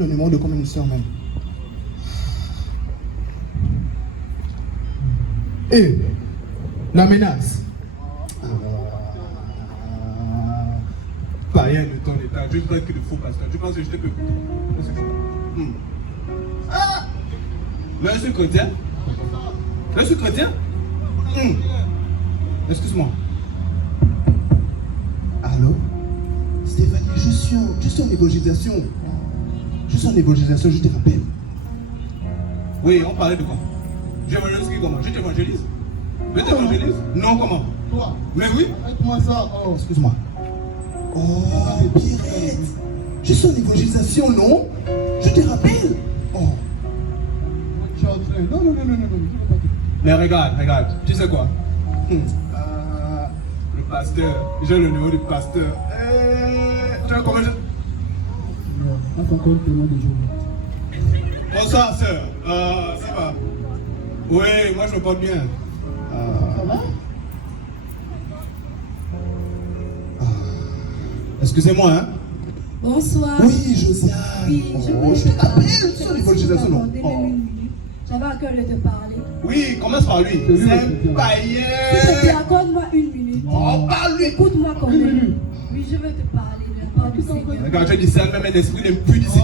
le numéro de combien de soeurs même? Et la menace. Païen de ton état, je ne crois que de faux pasteur. Tu penses que je te peux. Ah! Mais je suis chrétien. Je suis chrétien. Excuse-moi. Allô? Stéphanie, je suis en évangélisation. Je suis en évangélisation, je te rappelle. Oui, on parlait de quoi? J'évangélise qui comment? Je t'évangélise? Je t'évangélise? Non, comment? Toi. Mais oui. Aide-moi ça. Oh. Excuse-moi. Oh, Pierrette. Je suis en évangélisation, non? Je te rappelle. Oh. Non. Mais regarde. Tu sais quoi? Le pasteur. J'ai le numéro du pasteur. Tu vois comment je... Bonsoir, sœur. Ça va? Oui, moi je me porte bien. Ça va? Excusez-moi, hein? Bonsoir. Oui, Josiane. Oui, Je te rappelle sur l'évangélisation, non? J'avais à cœur de te parler. Oui, commence par lui. C'est lui, C'est un le chrétien. païen. Accorde-moi une minute. Oh, parle-lui. Écoute-moi quand même. Oui, je veux te parler de la part du Seigneur. Regarde, je dis ça, même un esprit d'impudicité.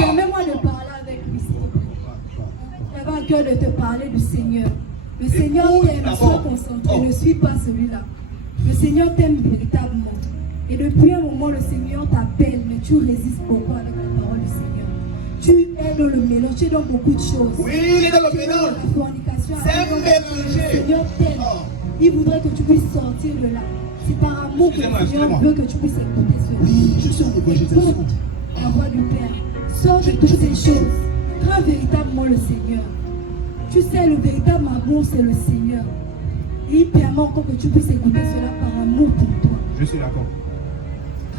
Permets-moi de parler avec lui, s'il te plaît. J'avais à cœur de te parler du Seigneur. Le Seigneur t'aime, sois concentré, ne suis pas celui-là. Le Seigneur t'aime véritablement. Et depuis un moment, le Seigneur t'appelle, mais tu résistes beaucoup avec la parole du Seigneur. Tu es dans le mélange, tu es dans beaucoup de choses. Oui, il est dans le mélange. La fornication, C'est un mélangé. le Seigneur t'aime. Il voudrait que tu puisses sortir de là. C'est par amour que le Seigneur veut que tu puisses écouter cela. Oui, je suis en évangélisation. Écoute la voix du Père. Sors de toutes ces choses. Crains véritablement le Seigneur. Tu sais, le véritable amour, c'est le Seigneur. Et il permet encore que tu puisses écouter cela par amour pour toi. Je suis d'accord.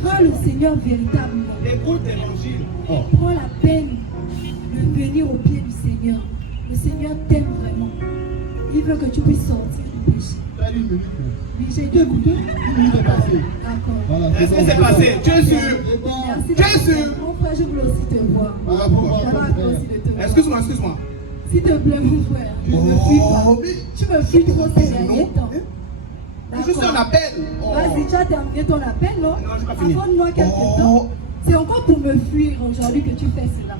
Crains le Seigneur véritablement. Écoute l'évangile. Prends la peine de venir au pied du Seigneur. Le Seigneur t'aime vraiment. Il veut que tu puisses sortir du péché. T'as une minute. Oui, j'ai Tu as écouté? Une minute est passée. D'accord. Voilà, Est-ce que c'est passé? Tu es sûr? C'est bon. Merci. Tu es sûr? Mon frère, je voulais aussi te voir. Voilà, pourquoi? J'avais à cœur aussi de te voir. Excuse-moi. S'il te plaît, mon frère, ne me fuis pas. Tu me fuis trop ces derniers temps. Je suis en appel. Vas-y, tu as terminé ton appel, non? Non, j'ai pas fini. Accorde-moi quelques temps. C'est encore pour me fuir aujourd'hui que tu fais cela.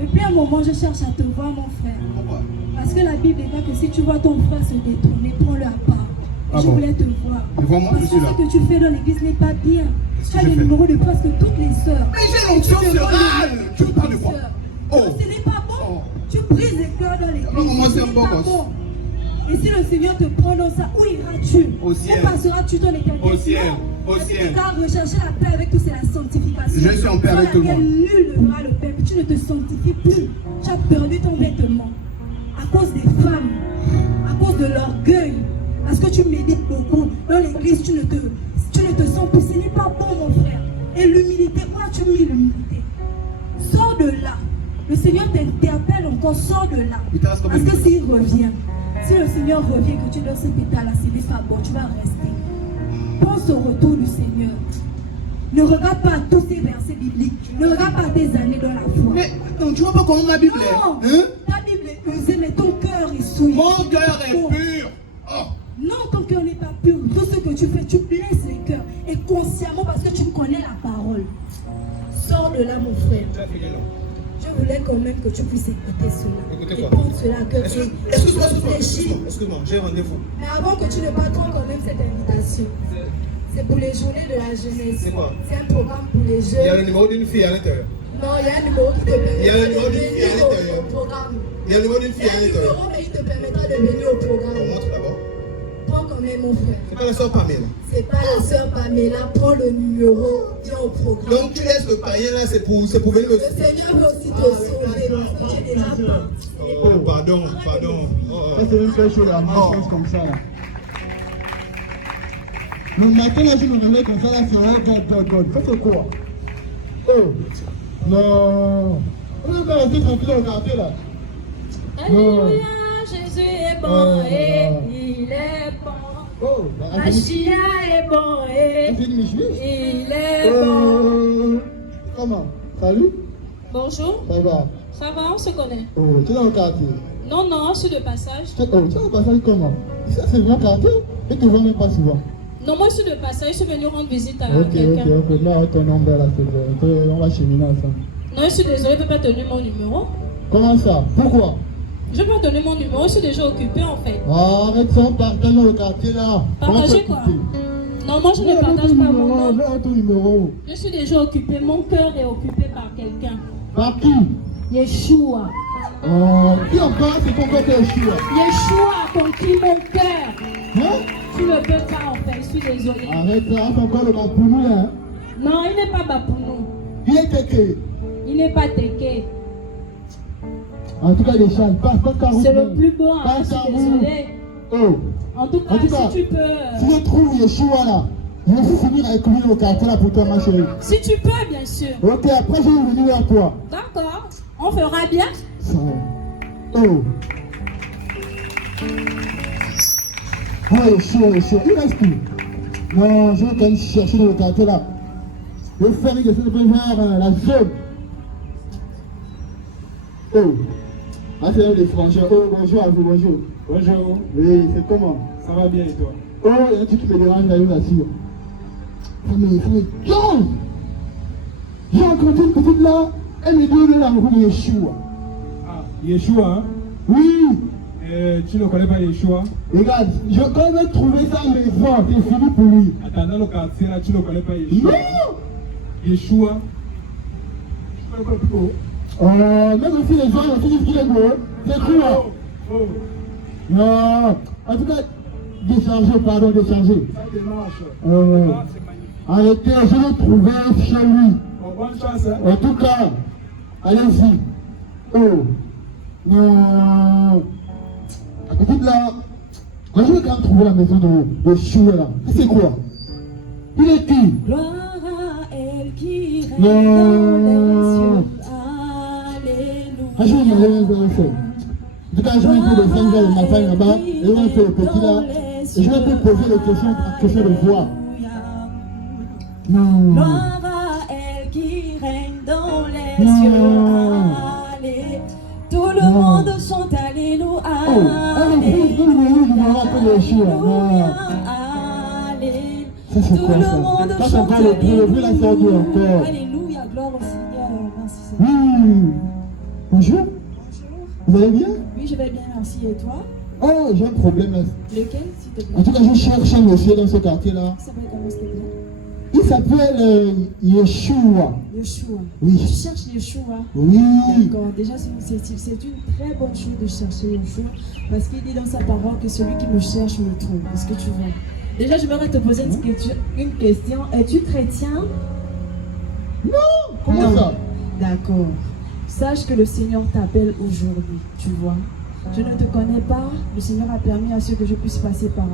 Depuis un moment, je cherche à te voir, mon frère. Pourquoi? Parce que la Bible déclare que si tu vois ton frère se détourner, prends-le à part. Et Ah je bon? voulais te voir. Vois-moi, Parce je que suis là. ce que tu fais dans l'église n'est pas bien. Qu'est-ce Tu que as j'ai le fait? numéro de presque toutes les sœurs. Mais j'ai l'onction Et tu demandes sérale. le- Tu me parles de quoi? sœurs. Oh. Ce n'est pas bon. Oh. Tu brises les cœurs dans l'église. Non, moi, c'est Ce un n'est beau pas gosse. bon. Et si le Seigneur te prend dans ça, où iras-tu? Au ciel. Où passeras-tu ton éternité? Au ciel. Non. Au Parce que ciel. tu as recherché la paix avec tout, c'est la sanctification. Je suis en paix avec tout le monde. Sans laquelle nul ne verra le Père. Tu ne te sanctifies plus. Tu as perdu ton vêtement. À cause des femmes. À cause de l'orgueil. Parce que tu médites beaucoup. Dans l'église, tu ne te sens plus. Ce n'est pas bon, mon frère. Et l'humilité, où as-tu mis l'humilité? Sors de là. Le Seigneur t'interpelle encore, sors de là. Il te reste combien Parce de que s'il revient, si le Seigneur revient, que tu es dans cet état-là, ce n'est pas bon, tu vas rester. Pense au retour du Seigneur. Ne regarde pas tous ces versets bibliques. Ne regarde pas tes années dans la foi. Mais non, tu vois pas comment ma Bible est? Non, Hein? ta Bible est usée, mais ton cœur est souillé. Mon cœur est pur. Oh. Non, ton cœur n'est pas pur. Tout ce que tu fais, tu blesses les cœurs. Et consciemment, parce que tu connais la parole. Sors de là, mon frère. Tu as fait quel nom? Je voulais quand même que tu puisses écouter cela. Écoutez Et quoi? prendre cela à cœur. Excuse-moi, j'ai rendez-vous. Mais avant que tu ne patronnes quand même cette invitation, c'est pour les journées de la jeunesse. C'est quoi? C'est un programme pour les Il y a le jeunes. numéro d'une fille à l'intérieur. Non, il y a un numéro qui te permettra Il y a un de numéro d'une fille à venir l'intérieur. au programme. Il y a le numéro d'une Il y fille a à un l'intérieur. numéro, mais il te permettra de venir au On programme. montre d'abord. Prends quand même, mon frère. C'est pas la soeur Pamela. C'est pas la sœur Pamela, prends le numéro, viens au programme. Donc tu laisses le païen là, c'est pour venir Le Seigneur veut aussi te sauver parce que tu es déjà parti. Oh, pardon. Ça, c'est une belle chose à marche comme ça. Là. Le matin, là, je me réveille comme ça, là, c'est God. Ça, c'est quoi? Oh, non. On est pas resté tranquille, regarder là. Alléluia, Jésus est bon et il est bon. Oh, Machia est bon et c'est une miche. il est bon. Comment? Salut? Bon, Bonjour. Ça va? Ça va, on se connaît. Oh, tu es dans le quartier. Non, non, je suis de passage. Oh, tu es dans le passage comment? Ça, c'est mon quartier. Et tu ne vois même pas souvent. Non, moi je suis de passage, je suis venue rendre visite à Ok. quelqu'un. Non, ton nom là, c'est bon. On va cheminer ensemble. Non, je suis désolée, je ne peux pas te donner mon numéro. Comment ça? Pourquoi? Je peux te donner mon numéro, je suis déjà occupée en fait. Arrête ça, partage dans le quartier là. Partager quoi? Non, moi je ne partage pas mon nom. Donne ton numéro. Je suis déjà occupée, mon cœur est occupé par quelqu'un. Par qui? Yeshua. Qui encore? C'est ton côté Yeshua. Yeshua a conquis mon cœur. Hein? Tu ne peux pas en fait, je suis désolée. Arrête ça, c'est encore le Bapounou là. Hein? Non, il n'est pas Bapounou. Il est quelqu'un. Il n'est pas Teke. En tout cas, les chants, pas Caroune. C'est le plus beau, hein, Pas je suis Caroune. désolée. Oh. En tout cas, si tu peux. Si je trouve Yeshua là, je vais finir avec lui au quartier là pour toi, ma chérie. Si tu peux, bien sûr. Ok, après je vais venir vers toi. D'accord, on fera bien. Ça. Oh. Oh, Yeshua. Il reste tout. Non, je vais quand même chercher dans le quartier là. Je vais faire une question de voir la zone. Oh. Ah, c'est un des francheurs. Oh, bonjour à vous, bonjour. Bonjour, Oui, c'est comment? ça va bien et toi? Oh, il y a un truc qui me dérange là, là-dessus. Ça me calme. J'ai rencontré une petite là, elle me dit là, on va Yeshua. Ah, Yeshua, hein? Oui, Tu ne connais pas Yeshua? regarde, je quand même trouvé ça maison, c'est fini pour lui. Attends, dans le quartier là, tu ne connais pas Yeshua? Non! Yeshua? Tu connais pas trop? Même si les gens aussi disent qu'il est beau, c'est quoi? Oh, Non, en tout cas, décharger, pardon, décharger. ça démarche. Euh, Ah, c'est magnifique. Arrêtez, je l'ai trouvé chez lui. Bon, bonne chance, hein? En tout cas, allez-y. Oh, non. Écoute là, quand je vais quand même trouver la maison de Choué là, c'est quoi? Il est qui? Gloire à elle qui règne Non. dans les cieux. Un jour, il y a un peu de feu. En tout cas, je vais un peu descendre vers le matin là-bas, et je vais un peu le petit là, et je vais un peu poser les questions par question de voix. Non. Gloire à elle qui règne dans les Non. cieux. Allez, tout le Non. monde chante Alléluia. Oh, elle est fou, je me rappelle les chiens. Non. Allez, Ça, c'est tout quoi, le ça? monde Ça, c'est chante encore le bruit, la sortie encore. Alléluia, gloire au Seigneur. Merci Seigneur. Oui. Bonjour. Vous allez bien? Oui, je vais bien, merci. Et toi? Oh, j'ai un problème là. Lequel, s'il te En plaît? tout cas, je cherche un monsieur dans ce quartier-là. Ça s'appelle comment, s'il te plaît? Il s'appelle Yeshua. Yeshua. Oui. Tu cherches Yeshua? Oui. D'accord. Déjà, c'est une très bonne chose de chercher Yeshua parce qu'il dit dans sa parole que celui qui me cherche me trouve. Est-ce que tu vois? Déjà, je voudrais te poser une question. Es-tu chrétien? Non. Comment Non. ça? D'accord. Sache que le Seigneur t'appelle aujourd'hui, tu vois. Je ne te connais pas, le Seigneur a permis à ce que je puisse passer par là.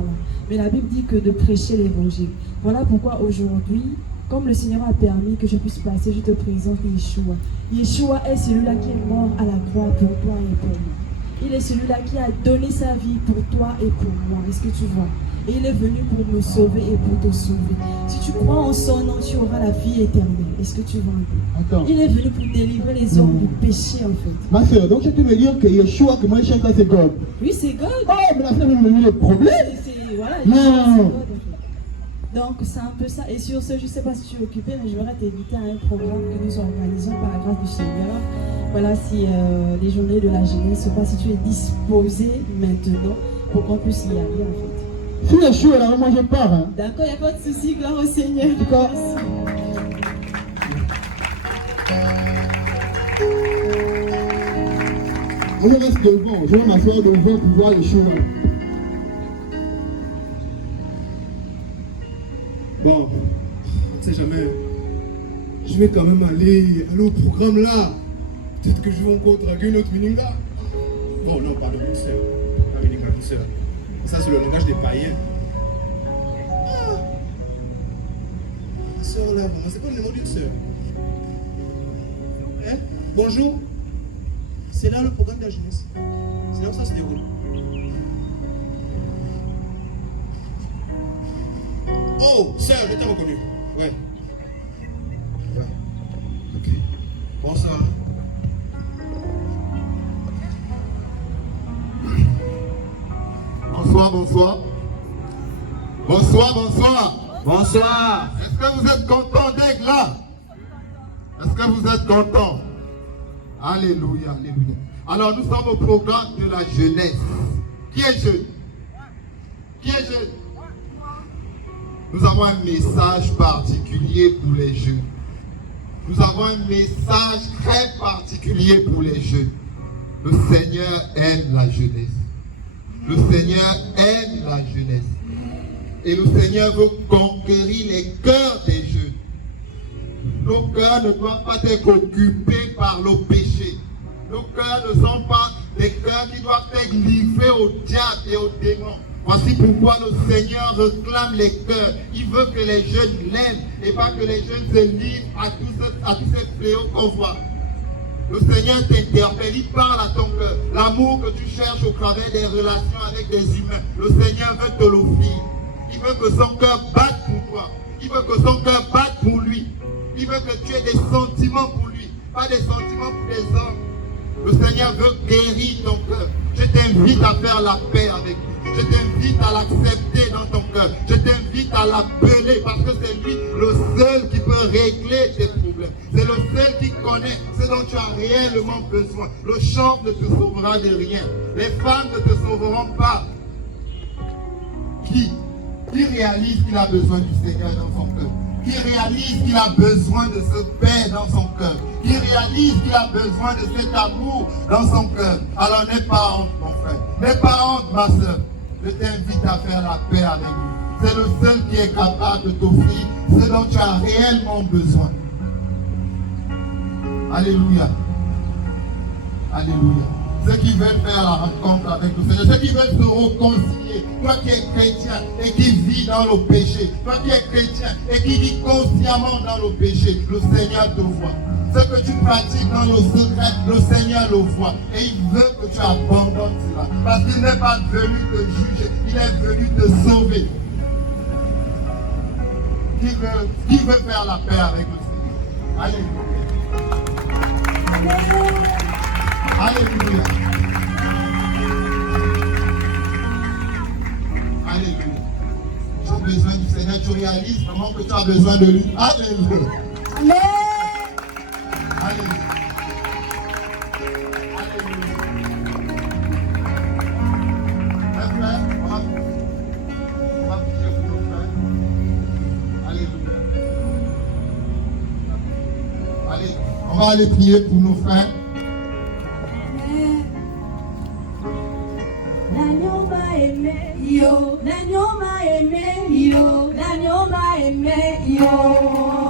Mais la Bible dit que de prêcher l'évangile. Voilà pourquoi aujourd'hui, comme le Seigneur a permis que je puisse passer, je te présente Yeshua. Yeshua est celui-là qui est mort à la croix pour toi et pour moi. Il est celui-là qui a donné sa vie pour toi et pour moi. Est-ce que tu vois? Et il est venu pour me sauver et pour te sauver. Si tu crois en son nom, tu auras la vie éternelle. Est-ce que tu vois un peu? Attends. Il est venu pour délivrer les hommes du péché en fait. Ma soeur, donc tu peux me dire que Yeshua, que moi je cherche là, c'est God. Oui, c'est God. Oh, mais la femme me met le problème. Voilà, Non. Yeshua, c'est God, en fait. Donc c'est un peu ça. Et sur ce, je ne sais pas si tu es occupé, mais je voudrais t'inviter à un programme que nous organisons par la grâce du Seigneur. Voilà, si les journées de la jeunesse, je ne sais pas si tu es disposé maintenant pour qu'on puisse y aller en fait. Si Yeshua est là, moi je pars. Hein. D'accord, il n'y a pas de souci, gloire au Seigneur. En tout cas, je reste devant, je vais m'asseoir devant pour voir Yeshua. Bon, on ne sait jamais. Je vais quand même aller au programme là. Peut-être que je vais encore draguer une autre Mininga. Bon, non, pardon, une sœur. Pas Mininga, une sœur. Ça, c'est le langage des païens. Ah. Une sœur là, bon, c'est pas le nom d'une sœur. Hein? Bonjour. C'est là le programme de la jeunesse. C'est là où ça se déroule. Oh, sœur, je t'ai reconnu. Ouais. Ouais. Ok. Bonsoir. Bonsoir, bonsoir. Bonsoir, bonsoir. Bonsoir. Est-ce que vous êtes content d'être là? Est-ce que vous êtes content? Alléluia, alléluia. Alors nous sommes au programme de la jeunesse. Qui est jeune? Qui est jeune? Nous avons un message particulier pour les jeunes. Nous avons un message très particulier pour les jeunes. Le Seigneur aime la jeunesse. Le Seigneur aime la jeunesse. Et le Seigneur veut conquérir les cœurs des jeunes. Nos cœurs ne doivent pas être occupés par le péché. Nos cœurs ne sont pas des cœurs qui doivent être livrés au diable et aux démons. Voici pourquoi le Seigneur réclame les cœurs. Il veut que les jeunes l'aiment et pas que les jeunes se livrent à tous ces fléaux qu'on voit. Le Seigneur t'interpelle, il parle à ton cœur. L'amour que tu cherches au travers des relations avec des humains, le Seigneur veut te l'offrir. Il veut que son cœur batte pour toi. Il veut que son cœur batte pour lui. Il veut que tu aies des sentiments pour lui, pas des sentiments pour les hommes. Le Seigneur veut guérir ton cœur. Je t'invite à faire la paix avec lui. Je t'invite à l'accepter dans ton cœur. Je t'invite à l'appeler parce que c'est lui le seul qui peut régler tes problèmes. C'est le seul qui connaît ce dont tu as réellement besoin. Le chant ne te sauvera de rien. Les femmes ne te sauveront pas. Qui réalise qu'il a besoin du Seigneur dans son cœur? Qui réalise qu'il a besoin de ce paix dans son cœur? Qui réalise qu'il a besoin de cet amour dans son cœur? Alors n'aie pas honte, mon frère. N'aie pas honte, ma soeur. Je t'invite à faire la paix avec lui. C'est le seul qui est capable de t'offrir ce dont tu as réellement besoin. Alléluia. Alléluia. Ceux qui veulent faire la rencontre avec le Seigneur, ceux qui veulent se réconcilier, toi qui es chrétien et qui vis dans le péché, toi qui es chrétien et qui vis consciemment dans le péché, le Seigneur te voit. Ce que tu pratiques dans le secret, le Seigneur le voit. Et il veut que tu abandonnes cela. Parce qu'il n'est pas venu te juger, il est venu te sauver. Qui veut faire la paix avec le Seigneur? Alléluia. Alléluia. Alléluia. Tu as besoin du Seigneur, tu réalises vraiment que tu as besoin de lui. Alléluia. Amen. Alléluia. Alléluia. Mes frères, on va prier pour nos frères. Alléluia. Allez, on va aller prier pour nos frères. L'agneau m'a aimé, yo. L'agneau m'a aimé, yo. L'agneau m'a aimé, yo.